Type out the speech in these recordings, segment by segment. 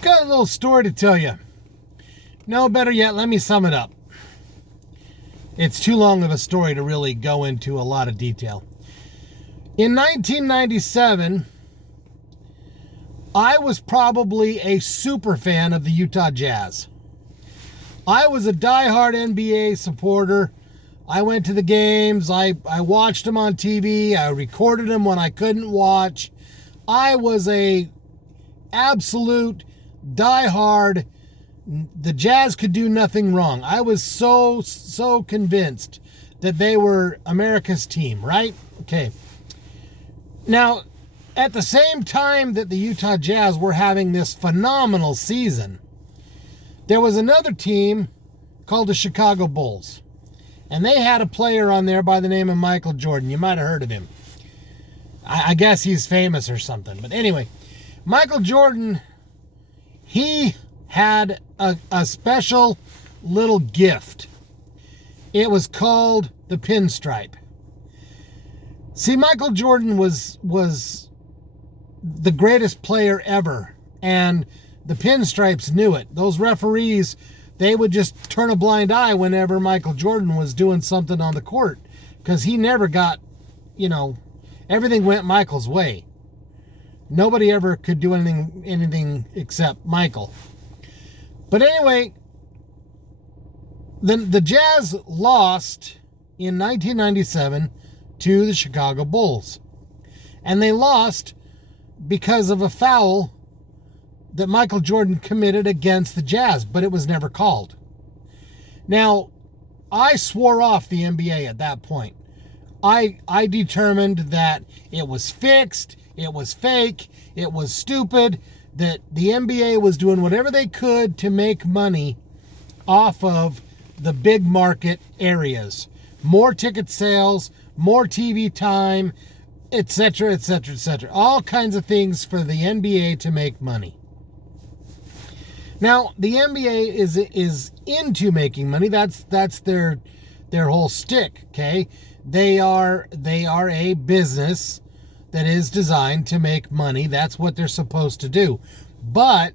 Got a little story to tell you. No, better yet, let me sum it up. It's too long of a story to really go into a lot of detail. In 1997, I was probably a super fan of the Utah Jazz. I was a diehard NBA supporter. I went to the games. I watched them on TV. I recorded them when I couldn't watch. I was a absolute diehard. The Jazz could do nothing wrong. I was so convinced that they were America's team, right? Okay. Now, at the same time that the Utah Jazz were having this phenomenal season, there was another team called the Chicago Bulls. And they had a player on there by the name of Michael Jordan. You might have heard of him. I guess he's famous or something. But anyway, Michael Jordan, he had a special little gift. It was called the pinstripe. See, Michael Jordan was the greatest player ever, and the pinstripes knew it. Those referees, they would just turn a blind eye whenever Michael Jordan was doing something on the court, because he never got, everything went Michael's way. Nobody ever could do anything except Michael. But anyway, the Jazz lost in 1997 to the Chicago Bulls. And they lost because of a foul that Michael Jordan committed against the Jazz, but it was never called. Now, I swore off the NBA at that point. I determined that it was fixed, it was fake, it was stupid, that the NBA was doing whatever they could to make money off of the big market areas. More ticket sales, more TV time, etc., etc., etc. All kinds of things for the NBA to make money. Now, the NBA is into making money. That's their whole stick, okay? They are a business that is designed to make money. That's what they're supposed to do. But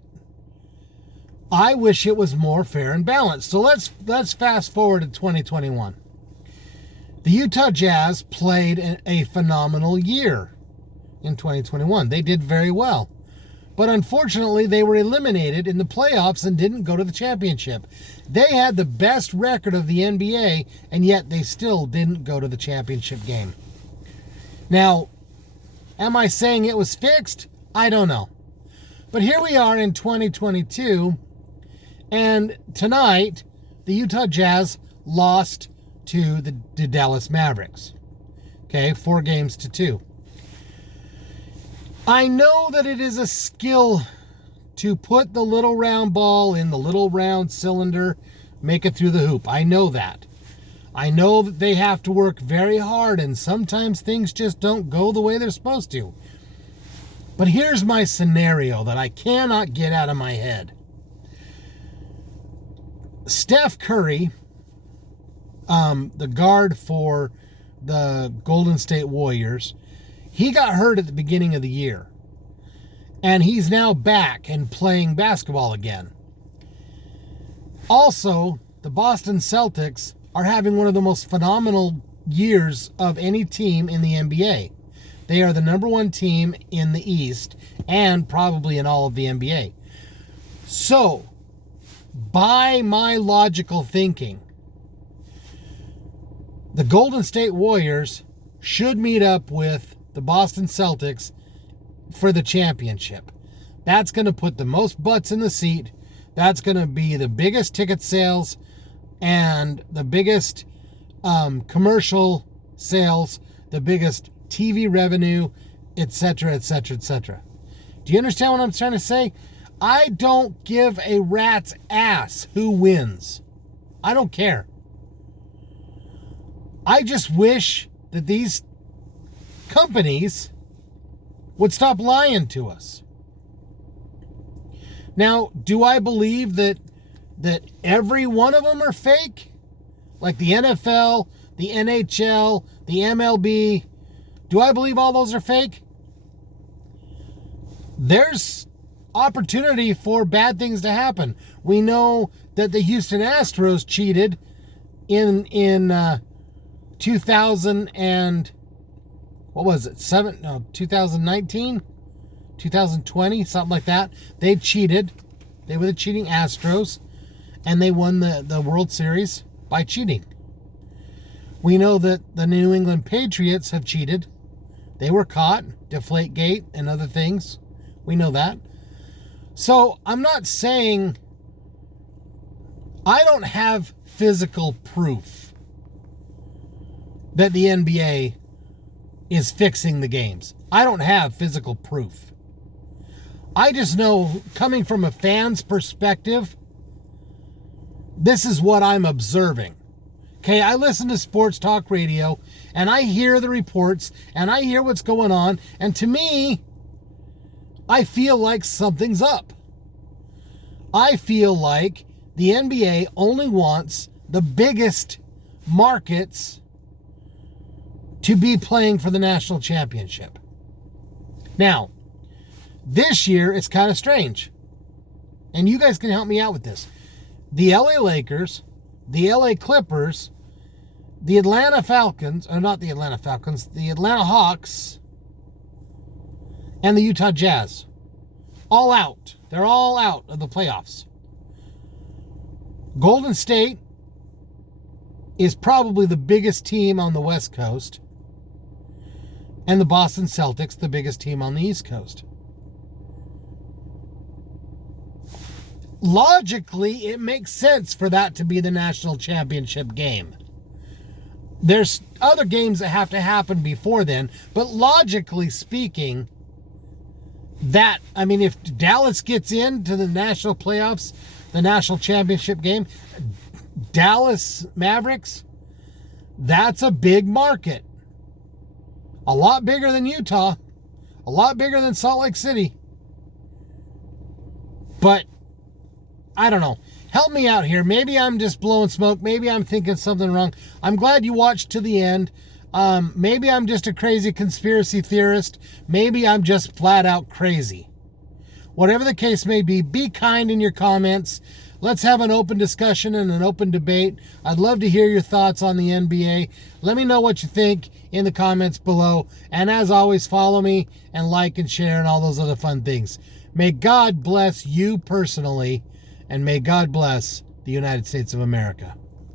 I wish it was more fair and balanced. So let's fast forward to 2021. The Utah Jazz played a phenomenal year in 2021. They did very well. But unfortunately, they were eliminated in the playoffs and didn't go to the championship. They had the best record of the NBA, and yet they still didn't go to the championship game. Now, am I saying it was fixed? I don't know. But here we are in 2022, and tonight, the Utah Jazz lost to the Dallas Mavericks. Okay, 4-2. I know that it is a skill to put the little round ball in the little round cylinder, make it through the hoop. I know that. I know that they have to work very hard, and sometimes things just don't go the way they're supposed to. But here's my scenario that I cannot get out of my head. Steph Curry, the guard for the Golden State Warriors, he got hurt at the beginning of the year. And he's now back and playing basketball again. Also, the Boston Celtics are having one of the most phenomenal years of any team in the NBA. They are the number one team in the East and probably in all of the NBA. So, by my logical thinking, the Golden State Warriors should meet up with the Boston Celtics for the championship. That's going to put the most butts in the seat. That's going to be the biggest ticket sales and the biggest commercial sales, the biggest TV revenue, etc., etc., etc. Do you understand what I'm trying to say? I don't give a rat's ass who wins. I don't care. I just wish that these companies would stop lying to us. Now, do I believe that every one of them are fake? Like the NFL, the NHL, the MLB. Do I believe all those are fake? There's opportunity for bad things to happen. We know that the Houston Astros cheated in 2000 and what was it? 2019, 2020, something like that. They cheated. They were the cheating Astros, and they won the World Series by cheating. We know that the New England Patriots have cheated. They were caught, Deflategate and other things. We know that. So I'm not saying, I don't have physical proof that the NBA is fixing the games. I don't have physical proof. I just know, coming from a fan's perspective, this is what I'm observing. Okay, I listen to sports talk radio, and I hear the reports, and I hear what's going on, and to me, I feel like something's up. I feel like the NBA only wants the biggest markets to be playing for the national championship. Now, this year, it's kind of strange. And you guys can help me out with this. The LA Lakers, the LA Clippers, the Atlanta Falcons, or not the Atlanta Falcons, the Atlanta Hawks, and the Utah Jazz. All out. They're all out of the playoffs. Golden State is probably the biggest team on the West Coast. And the Boston Celtics, the biggest team on the East Coast. Logically, it makes sense for that to be the national championship game. There's other games that have to happen before then, but logically speaking, if Dallas gets into the national playoffs, the national championship game, Dallas Mavericks, that's a big market. A lot bigger than Utah, a lot bigger than Salt Lake City. But I don't know. Help me out here. Maybe I'm just blowing smoke. Maybe I'm thinking something wrong. I'm glad you watched to the end. Maybe I'm just a crazy conspiracy theorist. Maybe I'm just flat out crazy. Whatever the case may be kind in your comments. Let's have an open discussion and an open debate. I'd love to hear your thoughts on the NBA. Let me know what you think in the comments below. And as always, follow me and like and share and all those other fun things. May God bless you personally, and may God bless the United States of America.